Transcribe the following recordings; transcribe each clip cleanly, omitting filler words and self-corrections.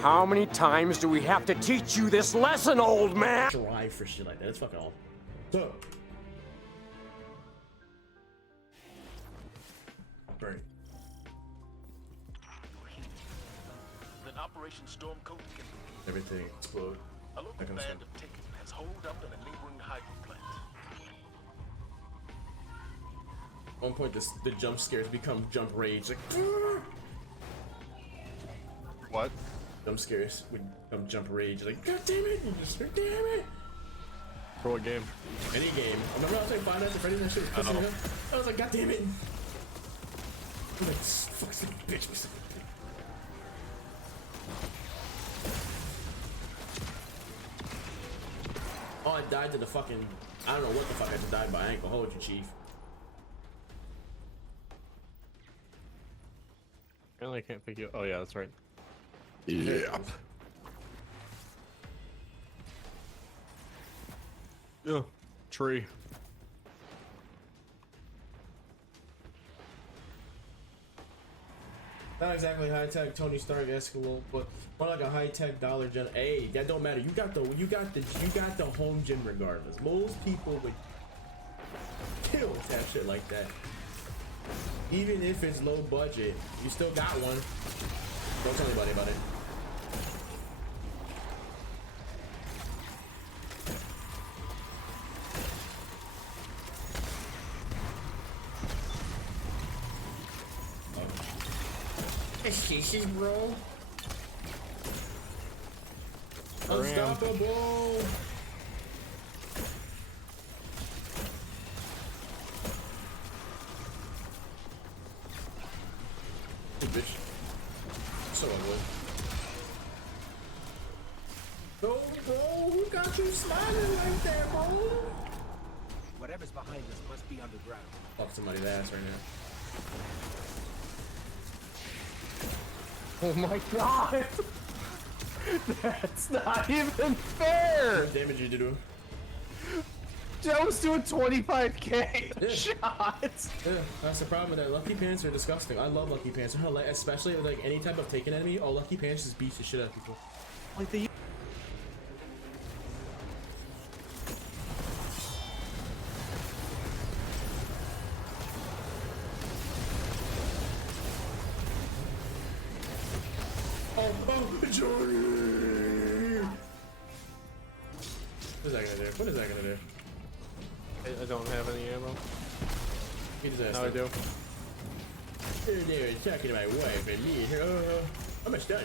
How many times do we have to teach you this lesson, old man? Drive for shit like that. It's fucking awful. So. Burn. Then Operation Stormcoat can Everything explode. a local band of tickets has holed up in a neighboring hydro plant. At one point, the jump scares become jump rage. Like, What? jump scares would become jump rage. Like, God damn it! You just, God damn it! For what game? Any game. Remember I was like Five Nights at Freddy's and that shit was pissing me off? I was like, God damn it! I'm like, fuck, son of a bitch. Oh, I died to the fucking. I don't know what the fuck I just died by. I ain't gonna hold you, Chief. Apparently I can't pick you. Oh yeah, that's right. Yeah. Yeah. Tree. Not exactly high tech Tony Stark Escalade, but more like a high tech Dollar General. Hey, that don't matter. You got the home gym regardless. Most people would kill with that shit like that. Even if it's low budget, you still got one. Don't tell anybody about it. Excuses, bro. Unstoppable. Bitch. So ugly. Go, bro. Who got you smiling like that, bro? Whatever's behind us must be underground. Fuck somebody's ass right now. Oh my god! That's not even fair! What damage you do to him? I was doing 25k Yeah. shots! Yeah, that's the problem with that. Lucky Pants are disgusting. I love Lucky Pants. Especially with like any type of taken enemy. Oh, Lucky Pants just beats the shit out of people. Like the Oh, Johnny! What is that gonna do? What is that gonna do? I don't have any ammo. Get his ass. No, I do. You're there talking to my wife and me. How much done?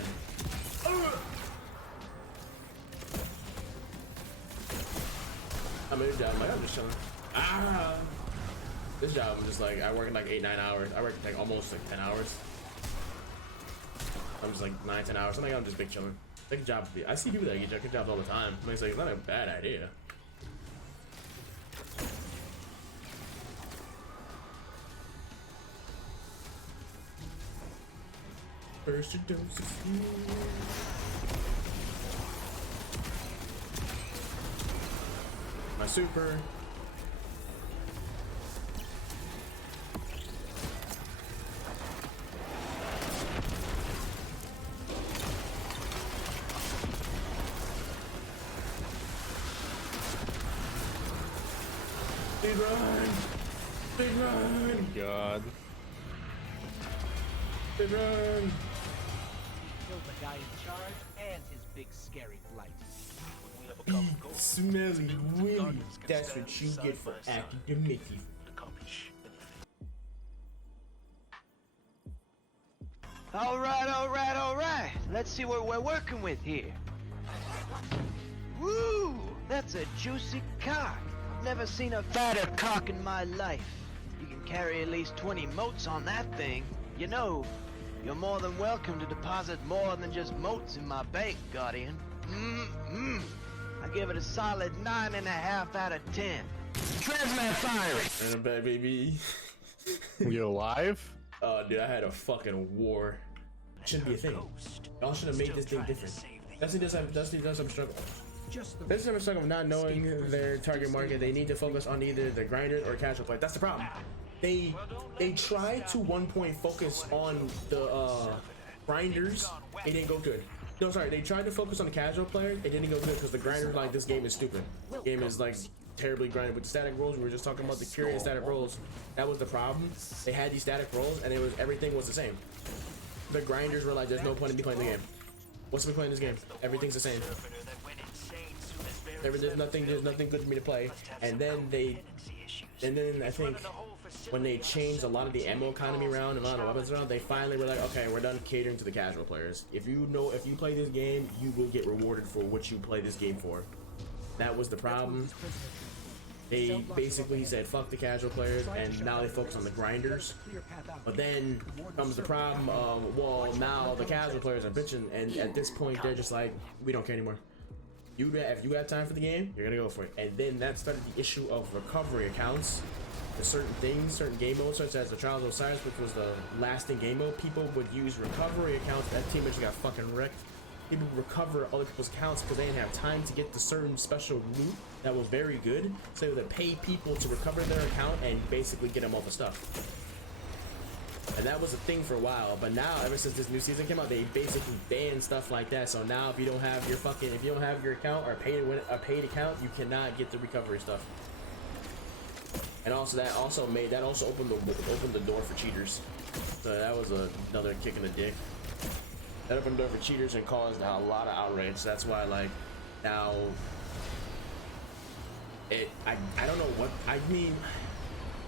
I'm in a job. I'm just chilling. Ah! This job, I'm just like, I work like 8-9 hours. I work like almost like 10 hours. I'm just like 9-10 hours. I'm like, I'm just big chilling. Take a job. I see people that get good jobs all the time. I'm like, it's not a bad idea. First dose of fuel. My super. Big run! Big run! God. Big run! Killed the guy in charge and his big scary flight. We have a common goal. Smelly weed. That's what you get for acting to Mickey. Accomplish anything. All right. Let's see what we're working with here. Woo! That's a juicy cock. I've never seen a fatter cock in my life. You can carry at least 20 motes on that thing. You know, you're more than welcome to deposit more than just motes in my bank, Guardian. I give it a solid 9.5 out of 10. Transmat firing! And a bad baby. You alive? Oh, dude, I had a fucking war. Shouldn't be a thing. Y'all should have made this thing different. Dusty does have struggle. This is a struggle of not knowing their target market. They need to focus on either the grinders or casual play. That's the problem. They try to 1 point focus on the grinders. It didn't go good. No, sorry, they tried to focus on the casual player. It didn't go good because the grinders were like, this game is stupid. The game is like terribly grinded with the static rolls. We were just talking about the curious static rolls. That was the problem. They had these static rolls and everything was the same. The grinders were like, there's no point in me playing the game. What's the point playing this game? Everything's the same. There's nothing good for me to play. And then I think when they changed a lot of the ammo economy around and a lot of weapons around, they finally were like, okay, we're done catering to the casual players. If you play this game, you will get rewarded for what you play this game for. That was the problem. They basically said fuck the casual players, and now they focus on the grinders. But then comes the problem of, well, now the casual players are bitching, and at this point they're just like, we don't care anymore. If you got time for the game, you're gonna go for it. And then that started the issue of recovery accounts. There's certain things, certain game modes, such as the Trials of Osiris, which was the lasting game mode. People would use recovery accounts. That team just got fucking wrecked. People would recover other people's accounts because they didn't have time to get the certain special loot that was very good. So they would pay people to recover their account and basically get them all the stuff. And that was a thing for a while, but now ever since this new season came out, they basically banned stuff like that. So now if you don't have your account or a paid account, you cannot get the recovery stuff. And also that also opened the door for cheaters. So that was another kick in the dick. That opened the door for cheaters and caused a lot of outrage. So that's why, like, now I don't know what I mean.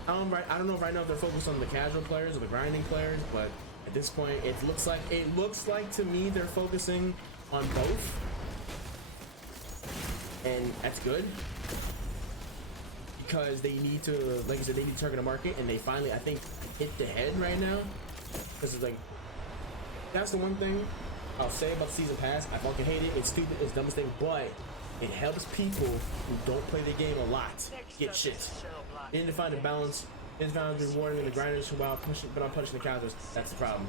I don't know if right now they're focused on the casual players or the grinding players, but at this point it looks like to me they're focusing on both, and that's good because they need to, like I said, they need to target a market, and they finally, I think, hit the head right now, because it's like, that's the one thing I'll say about the season pass. I fucking hate it. It's stupid. It's the dumbest thing, but it helps people who don't play the game a lot get shit. They need to find a balance. They found rewarding the grinders while pushing, but I'm punishing the counters. That's the problem.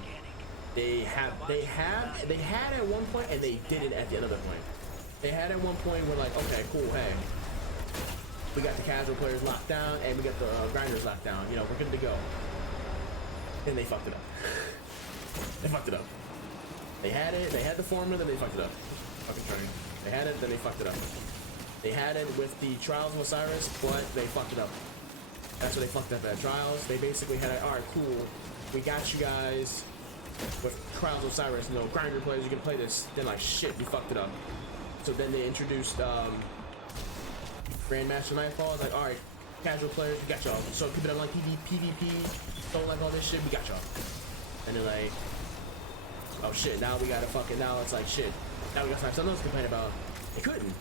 They had at one point, and they did it at the other point. They had at one point where, like, okay, cool, hey, we got the casual players locked down, and we got the grinders locked down. You know, we're good to go. And they fucked it up. They fucked it up. They had it. They had the formula, then they fucked it up. Fucking train. They had it, then they fucked it up. They had it with the Trials of Osiris, but they fucked it up. That's what they fucked up at Trials. They basically had it, alright, cool, we got you guys with Trials of Osiris, you know, grinder players, you can play this. Then, like, shit, you fucked it up. So then they introduced Grandmaster Nightfall. Like, alright, casual players, we got y'all. So people that like PvP, don't like all this shit, we got y'all. And they're like, oh shit, now we gotta fucking, now it's like, shit, now we gotta find something else to complain about. They couldn't.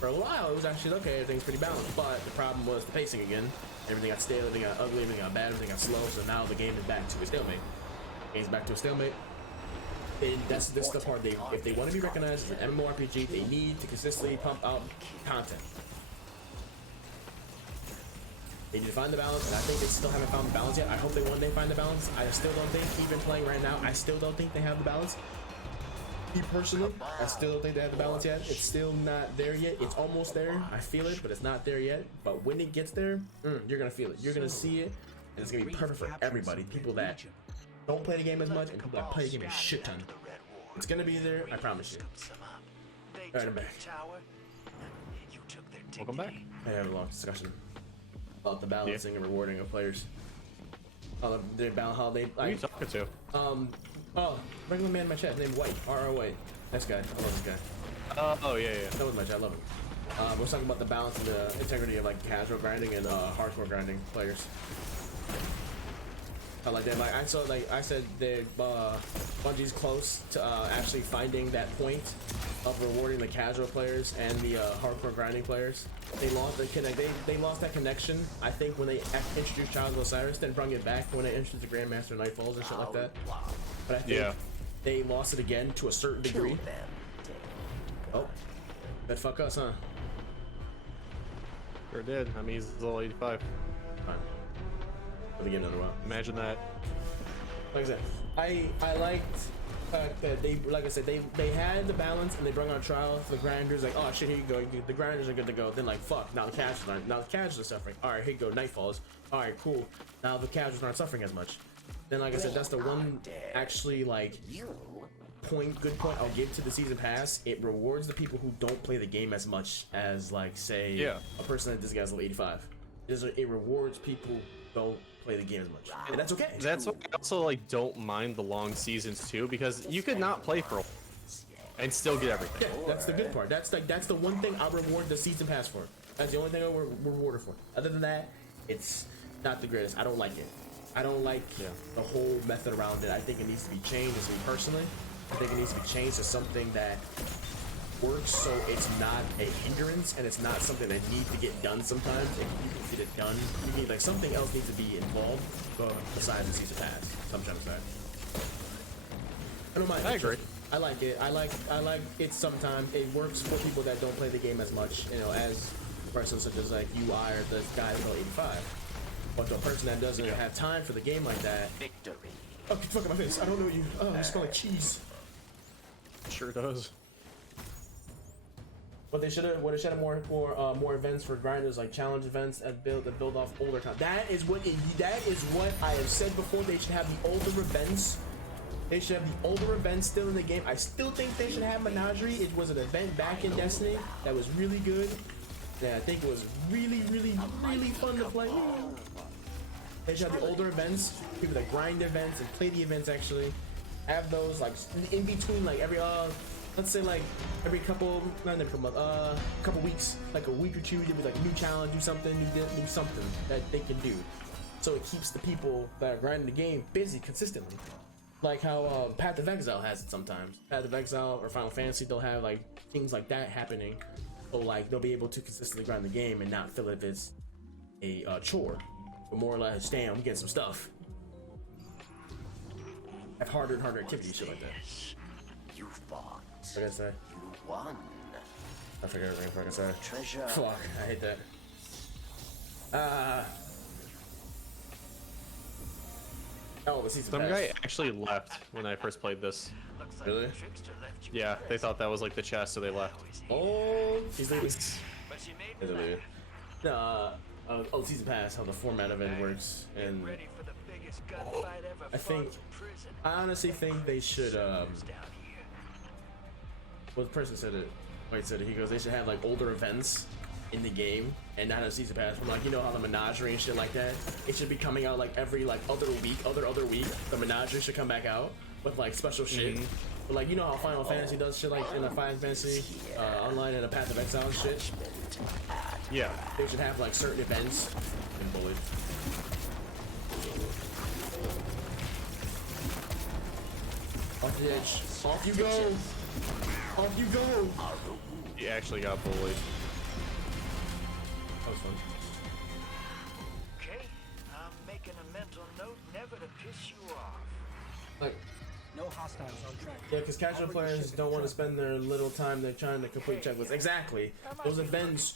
For a while, it was actually okay, everything's pretty balanced, but the problem was the pacing again. Everything got stale, everything got ugly, everything got bad, everything got slow, so now the game is back to a stalemate. Game's back to a stalemate. And this is the part, if they want to be recognized as an MMORPG, they need to consistently pump out content. They need to find the balance, and I think they still haven't found the balance yet. I hope they one day find the balance. I still don't think, even playing right now, I still don't think they have the balance. Me personally, I still don't think they have the balance yet. It's still not there yet. It's almost there. I feel it, but it's not there yet. But when it gets there, you're gonna feel it. You're gonna see it, and it's gonna be perfect for everybody. People that don't play the game as much, and people that play the game a shit ton. It's gonna be there, I promise you. Alright, I'm back. Welcome back. I have a long discussion about the balancing and rewarding of players. How they Who are you talking to? Oh, regular man in my chat named White, R.R. White. Nice guy. I love this guy. Oh yeah, yeah. That was my chat. I love him. We're talking about the balance and the integrity of, like, casual grinding and hardcore grinding players. I like that. Like, I said that Bungie's close to actually finding that point of rewarding the casual players and the hardcore grinding players. They lost they lost that connection, I think, when they introduced Trials of Osiris, then brought it back when they introduced the Grandmaster Nightfalls and shit like that. But I think they lost it again to a certain degree. Oh, bet fuck us, huh? Sure did. I mean, he's level 85. Fine. Let me get another one. Imagine that. Like I said, I liked the fact that they, like I said, they had the balance, and they brought on trial for the grinders. Like, oh shit, here you go. The grinders are good to go. Then, like, fuck, now the casuals are suffering. All right, here you go. Nightfalls. All right, cool. Now the casuals aren't suffering as much. Then, like I said, that's the one actually, like, good point I'll give to the season pass. It rewards the people who don't play the game as much as, like, say, a person that this guy's level 85. It rewards people who don't play the game as much, and that's okay. That's why I also like don't mind the long seasons too, because you could not play for a while and still get everything. Yeah, that's the good part. That's the one thing I reward the season pass for. That's the only thing I reward it for. Other than that, it's not the greatest. I don't like it. I don't like the whole method around it. I think it needs to be changed. As me personally, I think it needs to be changed to something that works, so it's not a hindrance and it's not something that needs to get done sometimes. If you can get it done, you need, like, something else needs to be involved besides the season pass. So I'm trying to say. I don't mind. I agree. I like it. I like it sometimes. It works for people that don't play the game as much, you know, as a person such as like you, I, or the guy who's 85. But the person that doesn't have time for the game like that. Victory. Oh, fuck my face. I don't know you. Oh, you smell like cheese. Sure does. But they should have more events for grinders, like challenge events that build off older content. That is what I have said before. They should have the older events. They should have the older events still in the game. I still think they should have Menagerie. It was an event back in Destiny that was really good. Yeah, I think it was really fun to play. They should have the older events, people that grind events and play the events actually. Have those like in between, like every let's say like every couple weeks, like a week or two, there'd be like a new challenge, do something, do something that they can do. So it keeps the people that are grinding the game busy consistently. Like how Path of Exile has it sometimes. Path of Exile or Final Fantasy, they'll have like things like that happening. So like they'll be able to consistently grind the game and not feel if it's a chore, but more or less, damn, we get some stuff. Have harder and harder activities, shit like that. You fought. What did I say? You won. I forget everything I fucking said. Treasure. Fuck, I hate that. Oh, the season Some pass. guy actually left when I first played this. Really? Yeah, they thought that was like the chest, so they left. Oh, he's leaving. He's leaving. No, oh, season pass, how the format of it works, and I honestly think they should. Well, the person said it. White said it. He goes, they should have like older events in the game and not a season pass. From like, you know how the Menagerie and shit like that. It should be coming out like every like other week. The Menagerie should come back out with like special shit. But like, you know how Final Fantasy does shit like in the Final Fantasy online and a Path of Exile and shit. Yeah. They should have like certain events and bullet. Off the edge. Off you go. Off you go. He actually got bullied. That was fun. Okay, I'm making a mental note never to piss you off. Like, No hostiles on track. yeah, because casual players don't want to spend their little time they're trying to complete checklists. Exactly. Those events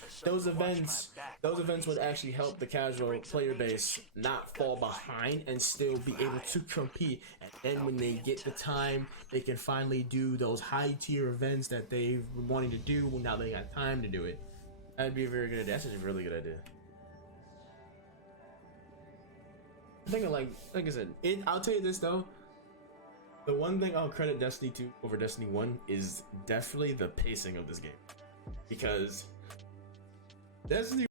would actually help the casual player base not fall behind and still be able to compete. And then when they get the time, they can finally do those high tier events that they've been wanting to do. Well, now they got time to do it. That'd be a very good idea. That's actually a really good idea. I think like I said, I'll tell you this though. The one thing I'll credit Destiny 2 over Destiny 1 is definitely the pacing of this game. Because Destiny